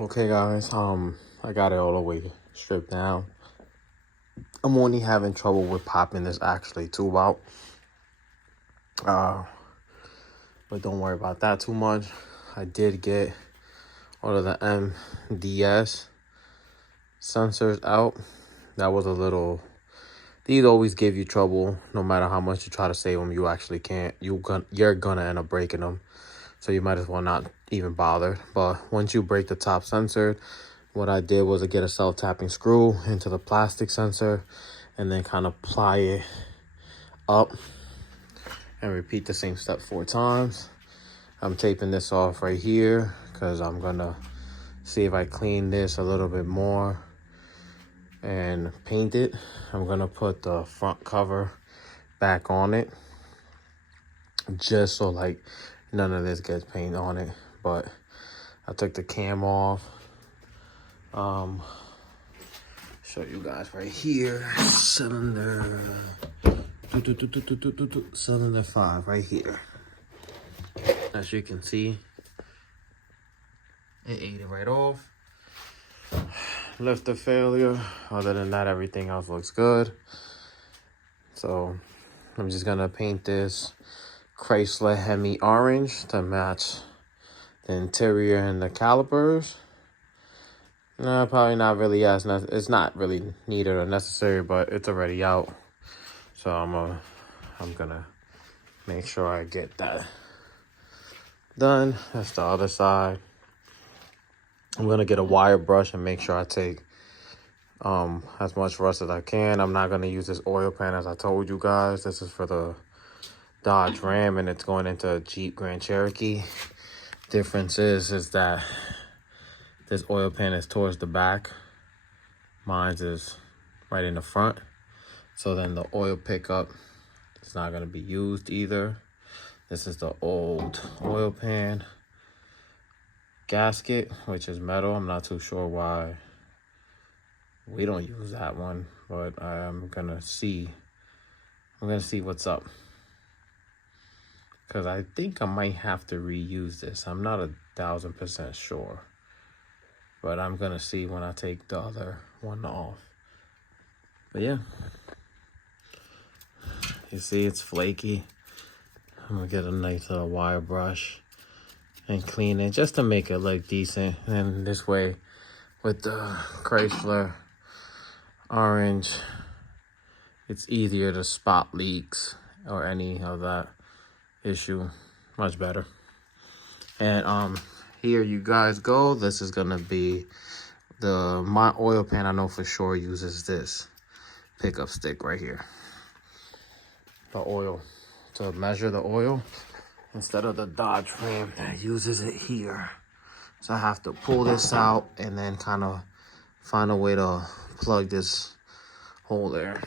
Okay guys, I got it all the way stripped down. I'm only having trouble with popping this actually tube out. But don't worry about that too much. I did get all of the MDS sensors out. That was a little, these always give you trouble no matter how much you try to save them. You actually can't. You're gonna end up breaking them. So you might as well not even bother. But once you break the top sensor, what I did was to get a self-tapping screw into the plastic sensor and then kind of ply it up and repeat the same step 4 times. I'm taping this off right here because I'm gonna see if I clean this a little bit more and paint it. I'm gonna put the front cover back on it just so like none of this gets paint on it. But I took the cam off. Show you guys right here, cylinder 5 right here. As you can see, it ate it right off. Lifter failure. Other than that, everything else looks good. So I'm just gonna paint this Chrysler Hemi orange to match the interior and the calipers. No, probably not really as it's not really needed or necessary, but it's already out. So I'm gonna make sure I get that done. That's the other side. I'm gonna get a wire brush and make sure I take as much rust as I can. I'm not gonna use this oil pan as I told you guys. This is for the Dodge Ram and it's going into a Jeep Grand Cherokee. Difference is that this oil pan is towards the back. Mine is right in the front. So then the oil pickup is not gonna be used either. This is the old oil pan gasket, which is metal. I'm not too sure why we don't use that one, but I'm gonna see what's up. Because I think I might have to reuse this. I'm not 1000% sure. But I'm gonna see when I take the other one off. But yeah. You see it's flaky. I'm gonna get a nice little wire brush and clean it just to make it look decent. And this way, with the Chrysler orange, it's easier to spot leaks or any of that issue much better. And here you guys go. This is gonna be my oil pan. I know for sure uses this pickup stick right here, the oil, to measure the oil, instead of the Dodge Ram that uses it here. So I have to pull this out and then kind of find a way to plug this hole there.